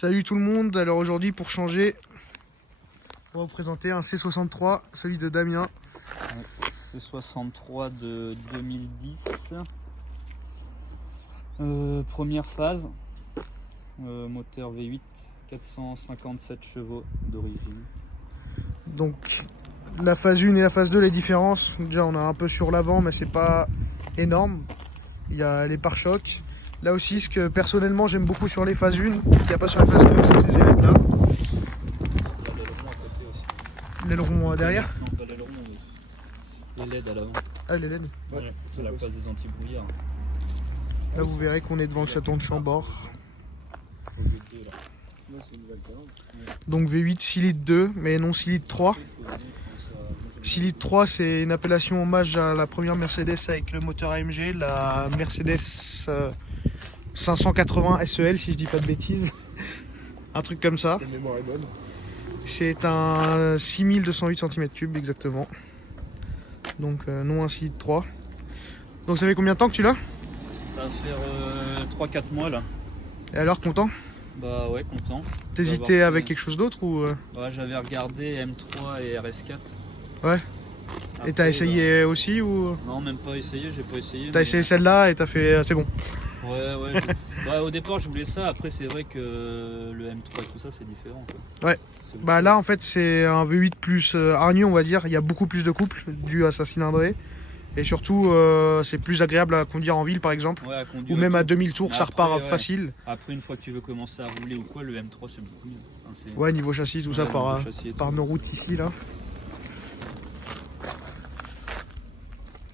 Salut tout le monde, alors aujourd'hui pour changer, on va vous présenter un C63, celui de Damien. C63 de 2010, première phase, moteur V8, 457 chevaux d'origine. Donc la phase 1 et la phase 2, les différences, déjà on a un peu sur l'avant mais c'est pas énorme, il y a les pare-chocs. Là aussi, ce que personnellement j'aime beaucoup sur les phases 1, qu'il n'y a pas sur la phase 2, c'est ces ailettes là. Il y a l'aileron à côté aussi. L'aileron derrière. Non, pas l'aileron, les LED à l'avant. Ah, les LED. Ouais, c'est la place des anti-brouillards. Là vous verrez qu'on est devant le château de Chambord. Donc V8 6 litres 2, mais non 6 litres 3. 6 litres 3, c'est une appellation hommage à la première Mercedes avec le moteur AMG, la Mercedes 580 SEL si je dis pas de bêtises. Un truc comme ça. C'est un 6208 cm3 exactement. Donc non un 6 litres 3. Donc ça fait combien de temps que tu l'as? Ça va faire 3-4 mois là. Et alors, content? Bah ouais, content. T'hésitais avec quelque chose d'autre ou Ouais, j'avais regardé M3 et RS4. Ouais. Après, et t'as essayé aussi ou? Non, même pas essayé, j'ai pas essayé. T'as essayé celle-là et t'as fait c'est bon. Ouais, bah, au départ je voulais ça, après c'est vrai que le M3 et tout ça c'est différent quoi. Ouais. Bah là en fait c'est un V8 plus hargneux on va dire, il y a beaucoup plus de couple dû à sa cylindrée. Et surtout c'est plus agréable à conduire en ville par exemple. Ouais, à conduire ou même à 2000 tours ça repart facile. Après une fois que tu veux commencer à rouler ou quoi, le M3 c'est beaucoup mieux. Enfin, ouais, niveau châssis tout ça par nos routes ici là.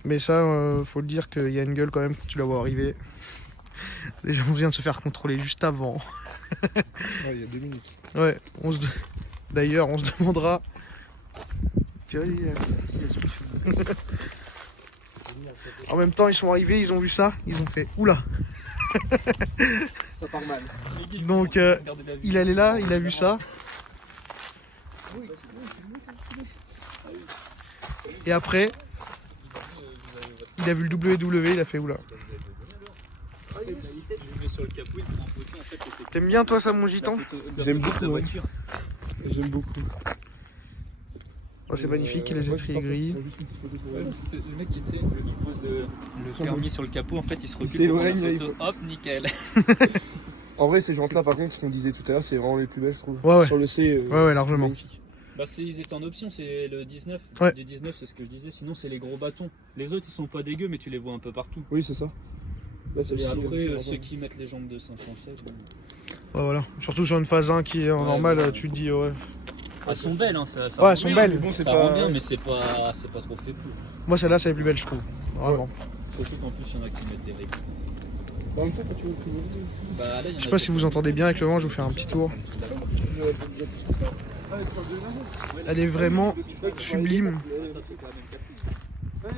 Mais ça faut le dire qu'il y a une gueule quand même quand tu la vois arriver. Les gens viennent de se faire contrôler juste avant. Ouais, il y a 2 minutes. Ouais, d'ailleurs on se demandera. En même temps ils sont arrivés, ils ont vu ça, ils ont fait oula. Ça part mal. Donc il allait là, il a vu ça. Et après il a vu le WW, il a fait oula. T'aimes bien toi ça mon gitan? J'aime beaucoup. Ouais. J'aime beaucoup. Oh, c'est magnifique, les étriers gris. Le mec qui pose le permis sur le capot, en fait il se recule C'est pour la vrai, photo. Hop, nickel. En vrai, ces jantes là, par contre, ce qu'on disait tout à l'heure, c'est vraiment les plus belles, je trouve. Ouais, ouais. Sur le C, ouais, largement. Magnifique. Bah ils étaient en option, c'est le 19. Ouais. Du 19 c'est ce que je disais, sinon c'est les gros bâtons. Les autres ils sont pas dégueux mais tu les vois un peu partout. Oui, c'est ça. Là, Et après ceux qui mettent les jambes de 507. Ouais, voilà. Surtout sur une phase 1 qui est en normal, tu te dis ouais. Elles sont belles, hein, ça ouais, elles sont bien, belles. Bon, ça rend bien, mais c'est pas trop fait pour. Moi celle-là c'est les plus belles je trouve. Vraiment. Surtout qu'en plus il y en a qui mettent des règles. En même temps, quand tu veux plus Bah, là, Je sais pas si vous entendez bien avec le vent, je vais vous faire un petit tour. Elle est vraiment sublime. Ça fait quand même 4 litres. Après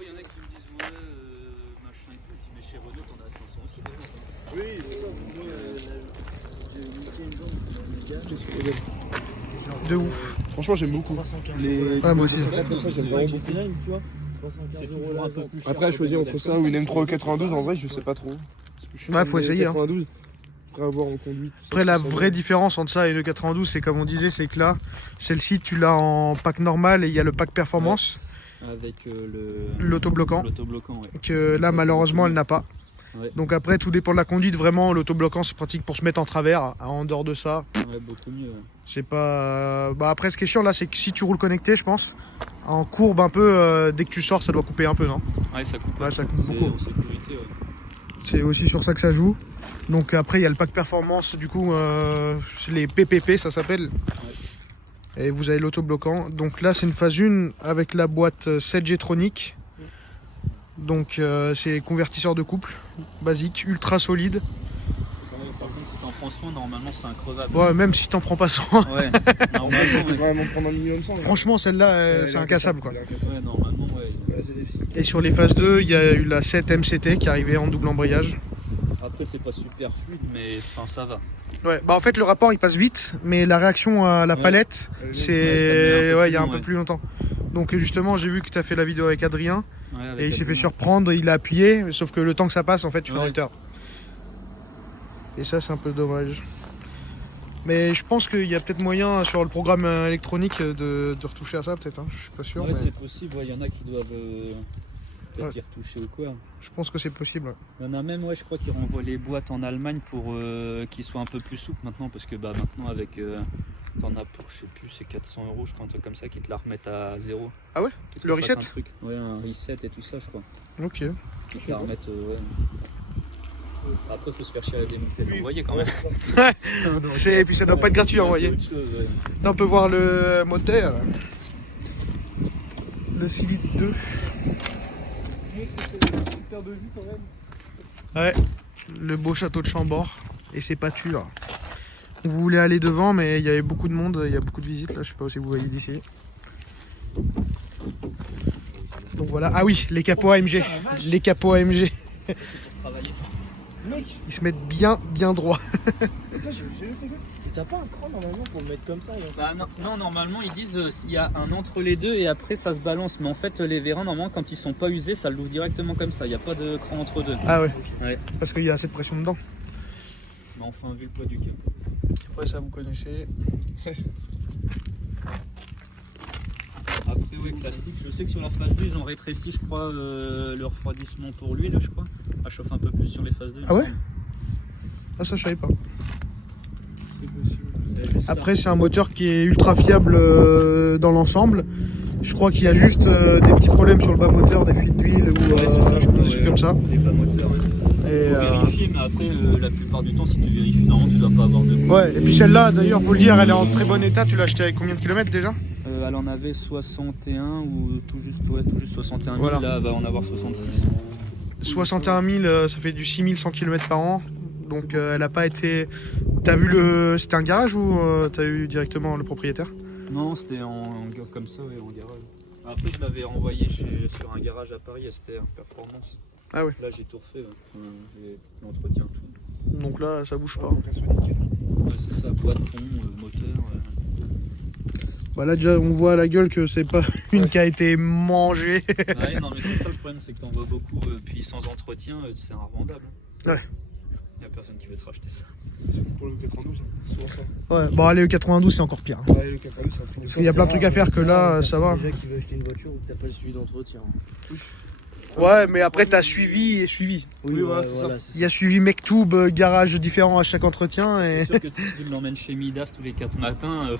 il y en a qui me disent ouais machin et tout, je dis mais chez Renault t'en as 500 aussi déjà. Oui, c'est ça. De ouf. Franchement, j'aime beaucoup. Ouais, moi aussi. J'aime vraiment beaucoup. Après, à choisir entre ça ou une M3 ou 92, en vrai, je sais pas trop. Ouais, faut essayer. 92, après avoir en conduite. Après la vraie différence entre ça et le 92 c'est comme on disait, c'est que là celle-ci tu l'as en pack normal et il y a le pack performance. Avec l'autobloquant. L'autobloquant, ouais. Que là malheureusement elle n'a pas. Ouais. Donc après tout dépend de la conduite, vraiment l'autobloquant c'est pratique pour se mettre en travers. En dehors de ça Ouais, beaucoup mieux. Ouais. c'est pas... Bah après ce qui est chiant là c'est que si tu roules connecté je pense, en courbe un peu, dès que tu sors ça doit couper un peu non? Ouais, ça coupe. Ouais, ça coupe C'est beaucoup. en sécurité, ouais. C'est aussi sur ça que ça joue. Donc après il y a le pack performance du coup, c'est les PPP ça s'appelle. Ouais. Et vous avez l'autobloquant. Donc là c'est une phase 1 avec la boîte 7G Tronic. Donc c'est convertisseur de couple, basique, ultra solide. Par contre si t'en prends soin normalement c'est increvable. Ouais, même si t'en prends pas soin. Ouais, normalement Tu peux vraiment prendre un minimum sans. Franchement celle-là c'est incassable quoi. Ouais, normalement ouais. Et sur les phases 2 il y a eu la 7 MCT qui est arrivée en double embrayage. Après c'est pas super fluide mais enfin ça va. Ouais, bah en fait le rapport il passe vite, mais la réaction à la palette, c'est ouais, il y a un peu plus longtemps. Donc justement j'ai vu que tu as fait la vidéo avec Adrien, et il s'est fait surprendre, il a appuyé, sauf que le temps que ça passe en fait tu fais en retard. Et ça, c'est un peu dommage. Mais je pense qu'il y a peut-être moyen sur le programme électronique de retoucher à ça, peut-être. Hein. Je suis pas sûr. Ouais, Mais c'est possible, il y en a qui doivent peut-être y retoucher ou quoi. je pense que c'est possible. Il y en a même, ouais, je crois qu'ils renvoient les boîtes en Allemagne pour qu'ils soient un peu plus souples maintenant, parce que bah, maintenant, avec. T'en as pour, je sais plus, c'est 400 €, je crois, un truc comme ça, qui te la remettent à zéro. Ah ouais? Qui te Le refassent reset? un truc. Ouais, un reset et tout ça, je crois. Ok. Qui te la remettent, ouais. Après, faut se faire chier à la démonter. Vous voyez quand même. Et puis ça doit pas être gratuit à envoyer. C'est autre chose, ouais. Là, on peut voir le moteur. Le 6 litres 2. Super de vue quand même. Ouais. Le beau château de Chambord. Et c'est pas sûr. On voulait aller devant, mais il y avait beaucoup de monde. Il y a beaucoup de visites. Là, je sais pas si vous voyez d'ici. Donc voilà. Ah oui, les capots AMG. Les capots AMG. Travailler. Mec, Ils se mettent bien droit. putain, j'ai fait gaffe. Mais t'as pas un cran normalement pour le mettre comme ça et en fait, Bah non, normalement ils disent il y a un entre les deux et après ça se balance. Mais en fait, les vérins, normalement, quand ils sont pas usés, ça l'ouvre directement comme ça. Il n'y a pas de cran entre deux. Ah ouais. Ouais. Parce qu'il y a assez de pression dedans. Mais enfin, vu le poids du cap. Après ça, vous connaissez. Après, ouais, classique. Je sais que sur la phase 2, ils ont rétréci, je crois, le refroidissement pour l'huile, je crois. À chauffer un peu plus sur les phases 2. Ah ouais? Ah ça, je savais pas. c'est possible. C'est juste ça. Après, c'est un moteur qui est ultra fiable dans l'ensemble. Je crois qu'il y a juste des petits problèmes sur le bas moteur, des fuites d'huile ou Ouais, c'est ça, je crois, des trucs comme ça. Les bas moteurs, ouais. Et, Faut vérifier, mais après, la plupart du temps, si tu vérifies, normalement, tu dois pas avoir de. ouais, et puis celle-là, d'ailleurs, faut le dire, elle est en très bon état. Tu l'as achetée avec combien de kilomètres déjà? Elle en avait 61 ou tout juste 61 000. Voilà. Là, elle va en avoir 66. 61 000, ça fait du 6100 km par an. Donc elle a pas été... T'as vu le... C'était un garage ou t'as eu directement le propriétaire? Non, c'était en comme ça, ouais, en garage. Après, je l'avais renvoyé sur un garage à Paris, c'était en performance. Ah ouais. Là, j'ai tout refait, ouais. J'ai l'entretien, tout. Donc là, ça bouge pas. Donc elle soit nickel. Ouais, c'est ça, boîte, pont, moteur. Bah là déjà, on voit à la gueule que c'est pas une qui a été mangée. Ouais, non, mais c'est ça le problème, c'est que t'en vois beaucoup, puis sans entretien, c'est invendable. Ouais. Y a personne qui veut te racheter ça. C'est pour le 92, hein. Souvent ça. Ouais, bon allez, le 92 c'est encore pire. Ouais, le 92, c'est un truc. Parce qu'il y a plein de trucs à faire que là, ça va. Déjà qui veut acheter une voiture ou que t'as pas le suivi d'entretien. Ouais, mais après t'as suivi et suivi. Oui, voilà, c'est ça. Il y a suivi Mektoub, garage différent à chaque entretien. Et... C'est sûr que si tu l'emmènes chez Midas tous les 4 matins,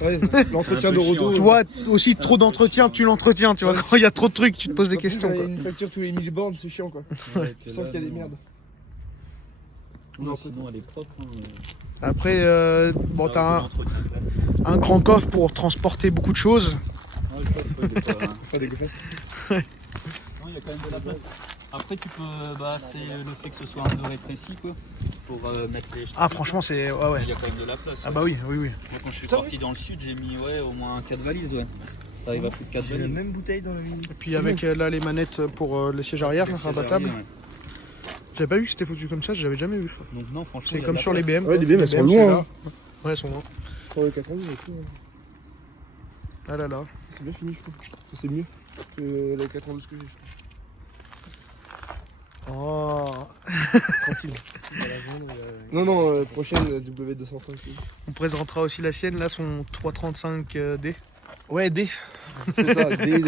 Ouais, l'entretien un de peu chiant. Rodo. Tu vois, aussi trop d'entretien, tu l'entretiens, tu vois. Ouais. Quand il y a trop de trucs, tu te poses des En plus, questions. t'as Quoi. une facture tous les 1000 bornes, c'est chiant quoi. Tu sens qu'il y a des merdes. Non, sinon elle est propre. Hein. Après, bon, Ça, t'as c'est l'entretien classique. un grand coffre pour transporter beaucoup de choses. Ouais, le coffre, il est pas- Faire des fesses. Non, il y a quand même de la place. Après, tu peux. Bah, c'est le fait que ce soit un peu rétréci, quoi. Pour mettre les. Ah, franchement, c'est. Ouais, ouais. Il y a quand même de la place. Ah, ouais. bah oui, oui, oui. Moi, quand je suis parti dans le sud, j'ai mis au moins 4 valises, ouais. Ça arrive à foutre 4 J'ai la valises. même bouteille dans la mini. Et puis avec là les manettes pour les sièges arrière, Avec ces rabattables. jarriers, ouais. J'avais pas vu que c'était foutu comme ça, j'avais jamais vu. Donc, non, franchement. C'est il y a comme de la sur les place. BM. Ouais, les BM, elles sont c'est loin, là. hein. Ouais, elles sont loin. Pour le 92, et tout. Ah là là. C'est bien fini, je trouve. C'est mieux que le 92 que j'ai, je trouve. Oh. Tranquille. Non, prochaine W205. On présentera aussi la sienne, là, son 335D. Ouais, D. C'est ça, D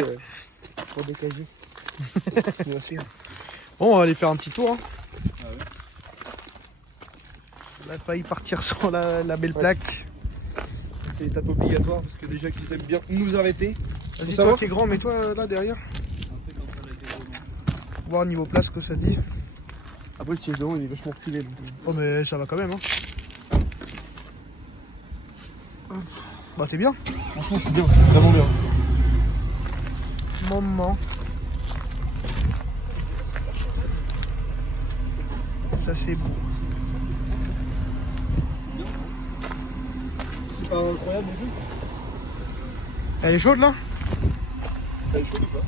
pour des casiers. Bien sûr. Bon, on va aller faire un petit tour. Hein. Ah ouais. On a failli partir sans la belle plaque. C'est étape obligatoire parce que déjà qu'ils aiment bien nous arrêter. Vas-y, Faut toi savoir. qui es grand, mets-toi là derrière. Après, quand ça va être des gros, Voir niveau place ce que ça dit. Après, le siège devant, il est vachement reculé. Donc... Oh, mais ça va quand même. Hein. Bah, t'es bien. Franchement, je suis bien, je suis vraiment bien. Moment. Ça, c'est beau. C'est pas incroyable non plus. Elle est chaude là? T'as le chaud ou pas?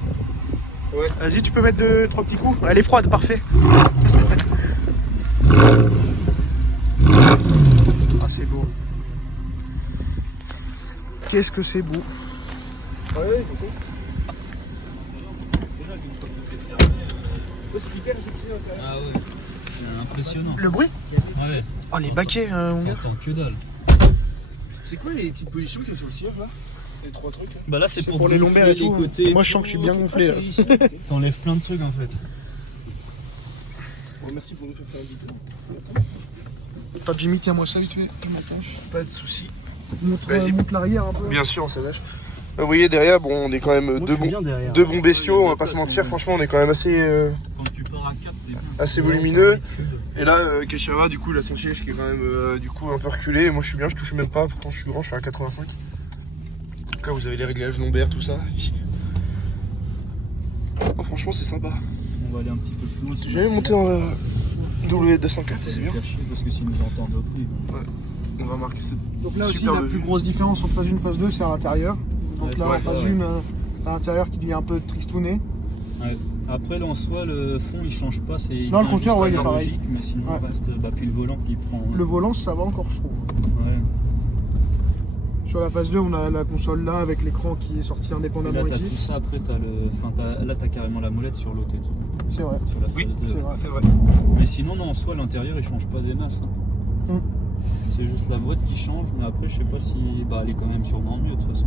Vas-y, tu peux mettre 2-3 petits coups. Elle est froide, parfait. Ah, c'est beau. Qu'est-ce que c'est beau. Ouais, c'est cool. Déjà, une fois que tout est fermé. Ouais, c'est hyper réceptif à l'intérieur. Ah ouais. impressionnant. Le bruit? Ouais. Oh, les baquets, mon gars. T'entends que dalle. C'est quoi les petites positions qu'il y a sur le siège là? Les 3 trucs là? Bah là, c'est Pour les lombaires et tout. côtés. Moi, je sens que je suis bien gonflé. Là. T'enlèves plein de trucs en fait. Bon, merci pour nous faire faire un petit peu. Attends, Jimmy, tiens-moi ça vite fait. Pas de soucis. Montre l'arrière un peu. Bien sûr, on s'attache. Vous voyez derrière, bon, on est quand même deux bons bestiaux, on va pas se mentir, franchement, on est quand même assez, Quand tu pars à 4, t'es bien. assez volumineux. Et là, Keshava, du coup, il a son siège qui est quand même du coup un peu reculé. Et moi, je suis bien, je touche même pas, pourtant, je suis grand, je suis à 85. Donc là, vous avez les réglages lombaires, tout ça. Oh, franchement, c'est sympa. On va aller un petit peu plus loin. J'ai jamais monté dans la W204 et c'est bien. Parce que s'ils nous entendent au prix. On va marquer cette. Donc là aussi, Super la de plus vue. grosse différence entre phase 1 et phase 2, c'est à l'intérieur. Donc Ouais, là, c'est en phase vrai. 1, à l'intérieur qui devient un peu tristouné. Ouais. Après, là en soi, le fond il change pas. Il Non, le vient compteur, juste ouais, il est analogique, pareil. Mais sinon, Ouais. le reste, bah, puis le volant qui prend. Le volant, ça va encore, je trouve. Ouais. Sur la phase 2, on a la console là avec l'écran qui est sorti Et indépendamment là, t'as ici. tout ça. Après, là, t'as carrément la molette sur l'autre et tout. C'est vrai. Sur la Oui, phase 2. c'est vrai. C'est vrai. Mais sinon, non, en soi, l'intérieur il change pas des masses. Hein. Mm. C'est juste la boîte qui change, mais après, je sais pas si. Bah, elle est quand même sûrement mieux de toute façon.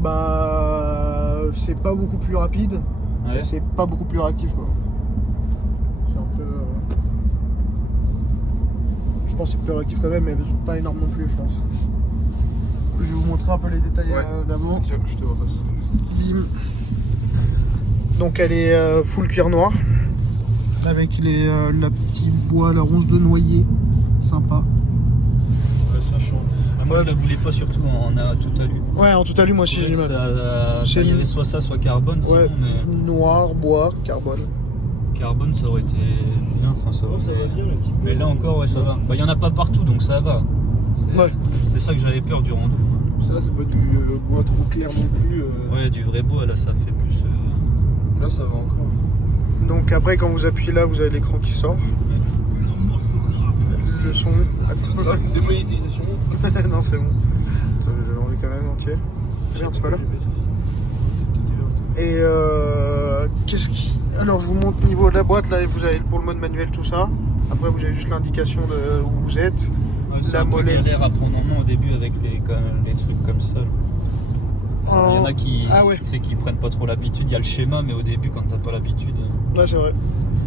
Bah, c'est pas beaucoup plus rapide, Ouais. et c'est pas beaucoup plus réactif quoi. C'est un peu. Je pense que c'est plus réactif quand même, mais pas énorme non plus, je pense. Je vais vous montrer un peu les détails Ouais. d'avant. Tiens, je te repasse. Bim. Donc elle est full cuir noir avec la petite bois, la ronce de noyer, sympa. Ouais, ça change. Ah, moi, Ouais. je la voulais pas surtout en a tout alu. Ouais, en tout à lui moi aussi j'ai Ouais, du mal. ça y avait soit ça, soit carbone. Ouais, Sinon, mais noir, bois, carbone. carbone, ça aurait été bien. Enfin, ça, Oh, ça va bien, le petit peu. Mais là encore, ouais, ça va. Bah, il y en a pas partout, donc ça va. Ouais. C'est ça que j'avais peur du rando. Ça, c'est pas du bois trop clair non plus. Ouais, du vrai bois, là, ça fait plus. Là, ça va encore. Donc après quand vous appuyez là, vous avez l'écran qui sort. Le son. Attends. Démonétisation. Non, c'est bon. Attends, j'avais envie quand même entier. Merde, c'est pas là. Et qu'est-ce qui. Alors, je vous montre au niveau de la boîte. Là, vous avez pour le mode manuel tout ça. Après, vous avez juste l'indication de où vous êtes. Ouais, c'est La un peu molette. galère à prendre en main au début avec les trucs comme ça. Il y en a qui, Ah ouais. tu sais, qui prennent pas trop l'habitude. Il y a le schéma, mais au début, quand t'as pas l'habitude. Ouais, c'est vrai.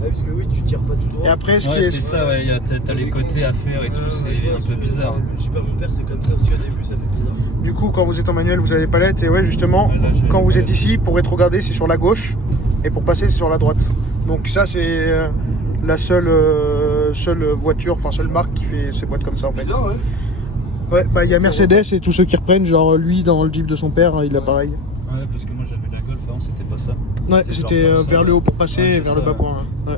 Ouais, parce que oui, tu tires pas tout droit. Et après, ce Ouais, qui est. c'est ça, ouais. T'as les côtés à faire et tout. C'est un peu bizarre. Je sais pas, mon père, c'est comme ça aussi au début, ça fait bizarre. Du coup, quand vous êtes en manuel, vous avez les palettes. Et ouais, justement, Ouais, là, j'ai quand les vous êtes palettes. ici, pour rétrograder, c'est sur la gauche. Et pour passer, c'est sur la droite. Donc, ça, c'est la seule voiture, enfin, seule marque qui fait ces boîtes comme ça en fait. Bizarre, ouais. Ouais, bah il y a Mercedes et tous ceux qui reprennent, genre lui dans le Jeep de son père, il a pareil. Ouais, parce que moi j'avais la Golf avant, c'était pas ça. Ouais, C'est c'était genre comme ça, vers ouais. le haut pour passer Ouais, et c'est vers ça, le bas ouais. pour un. Ouais.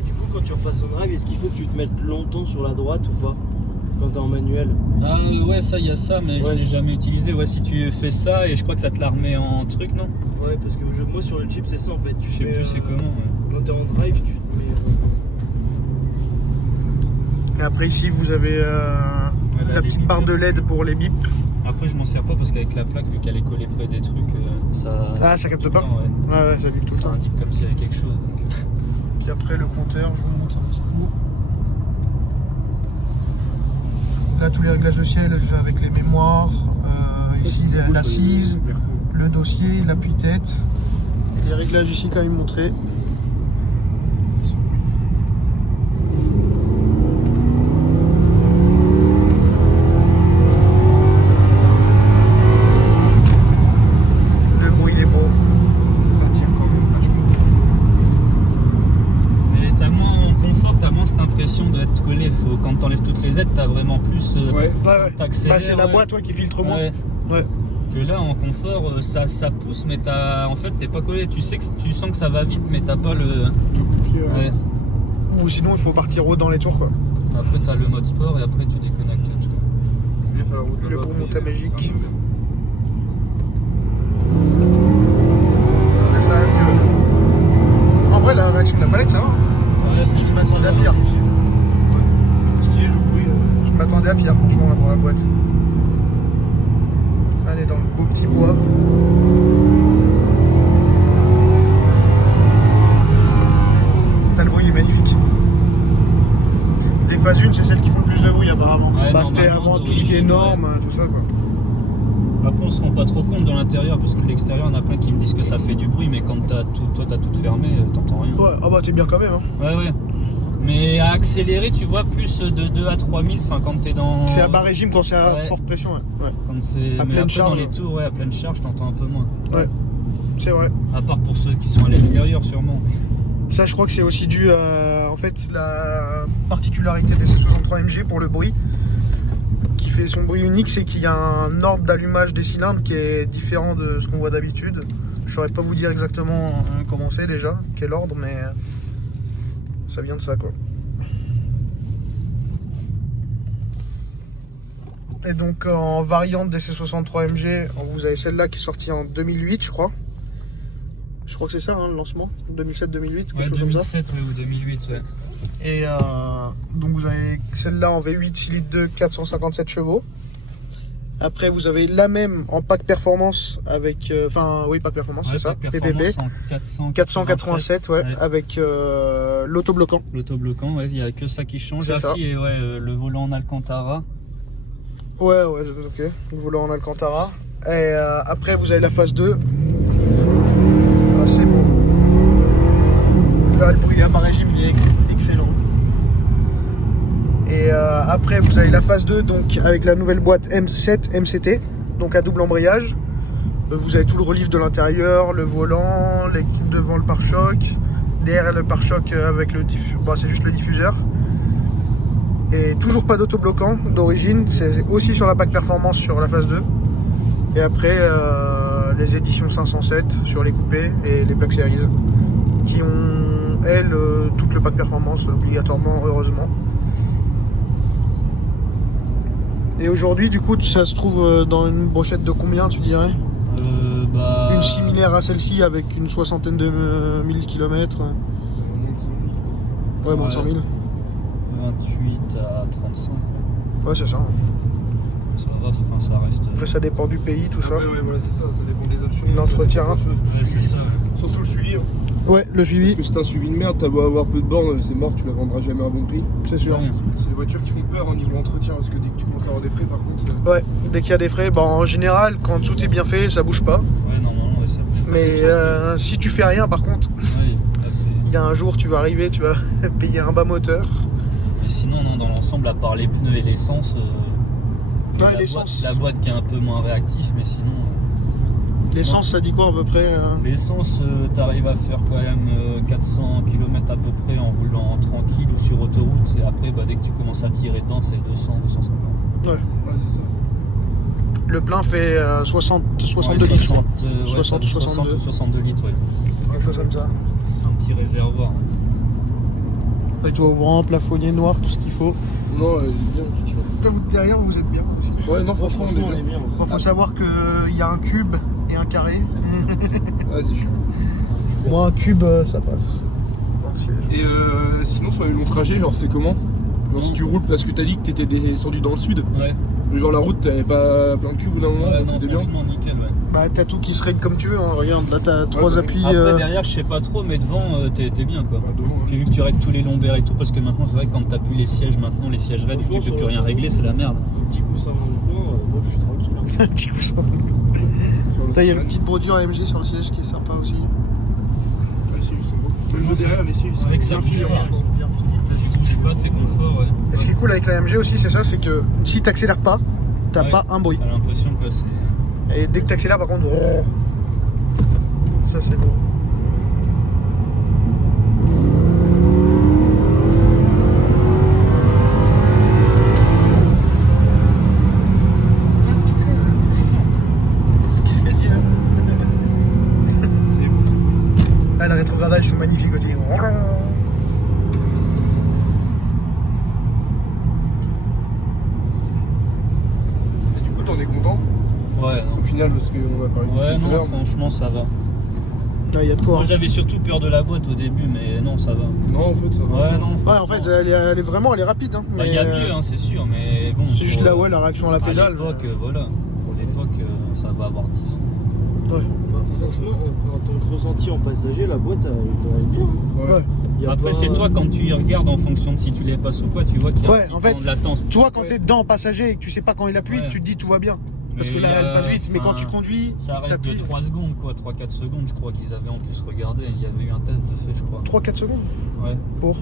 Et du coup, quand tu repasses en drive, est-ce qu'il faut que tu te mettes longtemps sur la droite ou pas? Quand t'es en manuel? Ah ouais, ça, il y a ça, mais Ouais. je l'ai jamais utilisé. Ouais, si tu fais ça, et je crois que ça te la remet en truc, non? Ouais, parce que moi sur le Jeep, c'est ça en fait. Tu Je sais fais, plus c'est comment. Ouais. Quand t'es en drive, tu te mets. Et après ici vous avez là, la les petite bips. barre de LED pour les bips. Après, je m'en sers pas parce qu'avec la plaque, vu qu'elle est collée près des trucs, ça. Ah, ça capte tout le pas? temps, ouais. Ouais, ça vibre tout le Ça temps. indique comme s'il y avait quelque chose. Donc... Puis après le compteur, je vous montre un petit coup. Là tous les réglages de ciel avec les mémoires, ici l'assise, le dossier, l'appui-tête. Les réglages ici quand même montrés. Le bruit il est beau. Ça tire quand même vachement. Mais t'as moins en confort, t'as moins cette impression d'être collé. Quand t'enlèves toutes les aides, t'as vraiment plus. Ouais, T'accélères, Bah, c'est la ouais. boîte ouais, qui filtre moins. Ouais. Ouais. Que là, en confort, ça pousse, mais en fait, t'es pas collé. Tu sais que tu sens que ça va vite, mais t'as pas le. Ouais. Ou sinon il faut partir haut dans les tours quoi. Après, t'as le mode sport et après, tu déconnectes tout. Il va falloir route Le là-bas, bon puis, montage magique. ça Là ça va mieux. En vrai la réaction de la palette ça va. Ouais, Je m'attendais à pire. C'est stylé le bruit. Je m'attendais à pire franchement là, pour la boîte. Elle est dans le beau petit bois. Là, le bruit il est magnifique. Les phases 1, c'est celles qui font le plus de bruit apparemment. Ouais, Bah, c'était normalement, avant tout ce qui est d'origine, normes, tout ça quoi. Après, on se rend pas trop compte dans l'intérieur parce que de l'extérieur, il y en a plein qui me disent que ça fait du bruit, mais quand toi t'as tout fermé, t'entends rien. Ouais, ah bah t'es bien quand même. Hein. Ouais. Mais à accélérer, tu vois, plus de 2 à 3000, enfin quand t'es dans. C'est à bas régime quand c'est à Ouais. forte pression. Ouais. Quand c'est. À Mais pleine après, charge. dans les tours, ouais, à pleine charge, t'entends un peu moins. Ouais, c'est vrai. À part pour ceux qui sont à l'extérieur, sûrement. Ça, je crois que c'est aussi dû à en fait, la particularité des C63 MG pour le bruit, qui fait son bruit unique, c'est qu'il y a un ordre d'allumage des cylindres qui est différent de ce qu'on voit d'habitude. Je saurais pas vous dire exactement comment c'est déjà, quel ordre, mais ça vient de ça quoi. Et donc en variante des C63 MG, vous avez celle-là qui est sortie en 2008 je crois. Je crois que c'est ça le lancement, 2007-2008, quelque chose comme ça. 2007 ou 2008, ouais. Et donc vous avez celle-là en V8 6 litres 2, 457 chevaux. Après vous avez la même en pack performance avec, pack performance c'est ça, PPP. 487 ouais, avec l'autobloquant. L'autobloquant, ouais, il n'y a que ça qui change. C'est Là ça. aussi, le volant en Alcantara. Ouais, ok, le volant en Alcantara. Et après vous avez la phase 2. Ah, c'est beau. Là le bruit à bas régime il est excellent. Et après vous avez la phase 2 donc avec la nouvelle boîte M7 MCT, donc à double embrayage. Vous avez tout le relief de l'intérieur, le volant, l'équipe devant le pare-choc, derrière le pare-choc avec le diffuseur, bah, c'est juste le diffuseur. Et toujours pas d'autobloquant d'origine, c'est aussi sur la pack performance sur la phase 2. Et après les éditions 507 sur les coupés et les Black Series qui ont elles tout le pack performance obligatoirement, heureusement. Et aujourd'hui du coup ça se trouve dans une brochette de combien tu dirais? Une similaire à celle-ci avec une soixantaine de 1000 km. Ouais, moins de 100 000. 28 à 35. Ouais, c'est ça. Ça va, enfin, ça reste. Après, ça dépend du pays, tout ça. Ouais, voilà, c'est ça dépend des options. L'entretien. Ouais, c'est ça. Surtout le suivi. Hein. Ouais, le suivi, Parce que c'est un suivi de merde, t'as beau avoir peu de bornes, c'est mort, tu la vendras jamais à un bon prix. c'est sûr. Ouais. C'est les voitures qui font peur au niveau entretien, parce que dès que tu commences à avoir des frais, par contre. Ouais, dès qu'il y a des frais, bah, en général, quand tout est bien fait, ça bouge pas. Ouais, normalement, ouais, ça bouge pas. Mais si tu fais rien, par contre, Ouais, là, c'est. il y a un jour, tu vas arriver, tu vas payer un bas moteur. Mais sinon, non, dans l'ensemble, à part les pneus et l'essence. Ouais, la l'essence. boîte, la boîte qui est un peu moins réactive, mais sinon. L'essence, ça dit quoi à peu près L'essence, t'arrives à faire quand même 400 km à peu près en roulant tranquille ou sur autoroute. Et après, bah, dès que tu commences à tirer dedans, c'est 200, 250. Ouais. Ouais, c'est ça. Le plein fait 62 Ouais, litres, je crois. 60 60, 62. ou 62 litres, ouais. Quelque chose comme ça. C'est un petit réservoir. Après, tu vas ouvrant, plafonnier noir, tout ce qu'il faut. Non, elle est bien. Putain, vous derrière, vous êtes bien aussi. Ouais, non, franchement, on est bien. Bon, faut savoir qu'il y a un cube et un carré. Ouais, c'est chiant. Moi, un cube, ça passe. Dans le siège. Et sinon, sur les longs trajets, genre, c'est comment? Genre, si tu roules, parce que t'as dit que t'étais descendu dans le sud, Ouais. genre la route, t'avais pas plein de cubes ou d'un moment, Ouais, non, t'étais bien? franchement, nickel, ouais. Bah, t'as tout qui se règle comme tu veux. Hein. Regarde, là, t'as 3 bah, appuis. Après, derrière, je sais pas trop, mais devant, t'es bien, quoi. Ouais, devant, Puis vu que tu règles tous les lombaires et tout, parce que maintenant, c'est vrai que quand t'appuies les sièges, maintenant, les sièges raides, tu peux plus rien régler, c'est la merde. Un petit coup ça dans le coin, moi je suis tranquille. Hein. Petit coup, ça. Là, il y a une petite bordure AMG sur le siège qui est sympa aussi. Les sièges sont beaux. Le jeu derrière, les sièges, C'est vrai que c'est bien finis. bien fini, plastique, je sais pas, c'est confort, ouais. Et ce qui est cool avec la AMG aussi, c'est ça, c'est que si t'accélères pas, t'as Ouais. pas un bruit. T'as l'impression que c'est. Et dès que t'accélères, par contre, ça c'est beau. Qu'est-ce qu'elle dit là? C'est beau. Ah, le rétrogradage, c'est magnifique aussi. Et du coup, t'en es content Ouais, au final, parce qu'on a parlé de Ouais, tout à non, l'heure. franchement, ça va. Ah, il y a de quoi. Moi, Hein. j'avais surtout peur de la boîte au début, mais non, ça va. Non, en fait, ça va. Ouais, non. Ouais, en fait, elle est vraiment elle est rapide. Hein, Bah, il y a mieux, hein, c'est sûr, mais bon. C'est juste pour, là, ouais, la réaction à la pédale. À l'époque, voilà. Pour l'époque, ça va avoir 10 ans. Ouais. Bah, franchement, en tant que ressenti en passager, la boîte elle est bien. Ouais. Y a Après, pas- c'est toi quand tu y regardes en fonction de si tu les passes ou quoi, tu vois qu'il y a Ouais, un petit en fait, temps de latence. Tu vois, quand t'es dedans en passager et que tu sais pas quand il appuie, Ouais. tu te dis tout va bien. Parce Mais que là, il y a- elle passe vite. Mais quand enfin, tu conduis, Ça reste de t'appuies. 3 secondes, quoi, 3-4 secondes, je crois qu'ils avaient en plus regardé. Il y avait eu un test de fait, je crois. 3-4 secondes Ouais. pour.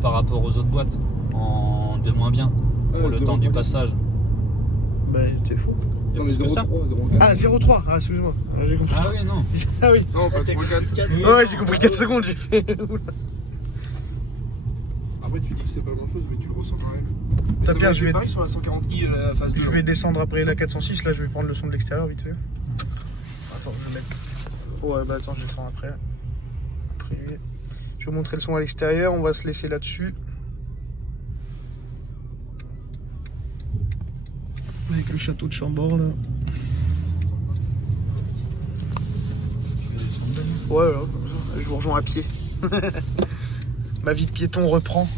Par rapport aux autres boîtes, de moins bien, pour le temps du passage. Bah, t'es fou. Il y a Non, mais plus que 0,3, ça. 0,4. Ah, 0,3. Ah, excuse-moi. Ah, j'ai compris. Ah oui, non. Ah oui. Non, pas 3,4. Ouais, j'ai compris 4 secondes. J'ai fait. Après, tu dis que c'est pas grand chose, mais tu le ressens quand même. T'as Ça bien, m'a je été vais- pareil sur la 140i, la phase 2. Je vais descendre après la 406. Là, je vais prendre le son de l'extérieur vite fait. Attends, je vais mettre. Ouais, bah attends, je vais faire après. Après lui. Je vais vous montrer le son à l'extérieur. On va se laisser là-dessus. Avec le château de Chambord là. Ouais, là, comme ça. Je vous rejoins à pied. Ma vie de piéton reprend.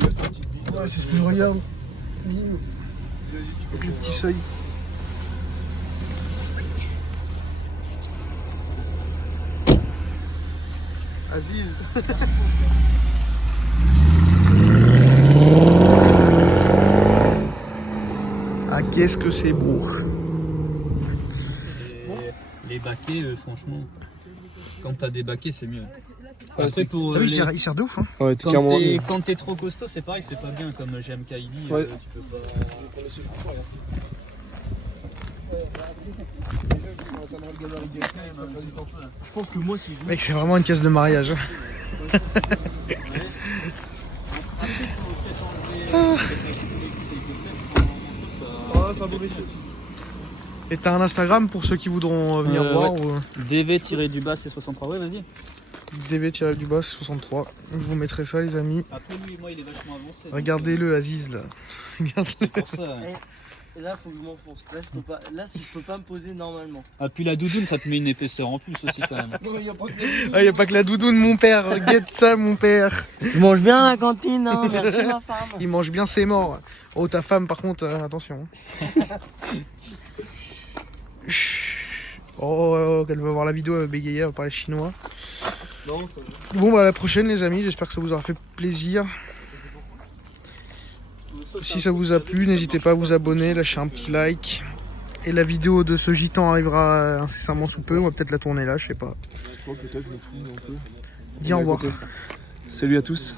Ouais, c'est ce que je regarde. Bim. Avec le petit seuil. Aziz. Ah, qu'est-ce que c'est beau. Les baquets, franchement, quand t'as des baquets, c'est mieux. Après, pour T'as vu, les- il sert de ouf, hein. Ouais, t'es quand t'es trop costaud, c'est pareil, c'est pas bien comme GMK Illy, Ouais. tu peux pas. Je pense que moi, si je Mec, c'est vraiment une caisse de mariage. hein. Ah, c'est un beau vaisseau aussi. Et t'as un Instagram pour ceux qui voudront venir voir Ouais. ou DV-du-bas C63, ouais, vas-y. DV-du-bas 63. Je vous mettrai ça, les amis. Après, lui, moi, il est vachement avancé. Regardez-le, Aziz, là. Regardez. C'est pour ça. Et là, faut que je m'enfonce. Là, je peux pas. Là, si je peux pas me poser normalement. Ah, puis la doudoune, ça te met une épaisseur en plus aussi, quand même. Non, il y a pas que Ah, y a pas que la doudoune, mon père. Guette ça, mon père. Je mange bien à la cantine, hein. Merci ma femme. Il mange bien ses morts. Oh, ta femme, par contre, attention. Chut. Oh, elle va voir la vidéo, elle va bégayer, elle va parler chinois. Non, ça va. Bon, bah, à la prochaine, les amis. J'espère que ça vous aura fait plaisir. Si ça vous a plu, n'hésitez pas à vous abonner, lâcher un petit like. Et la vidéo de ce gitan arrivera incessamment sous peu. On va peut-être la tourner là, je sais pas. peut-être, je m'en fous un peu. Dis au revoir. Salut à tous.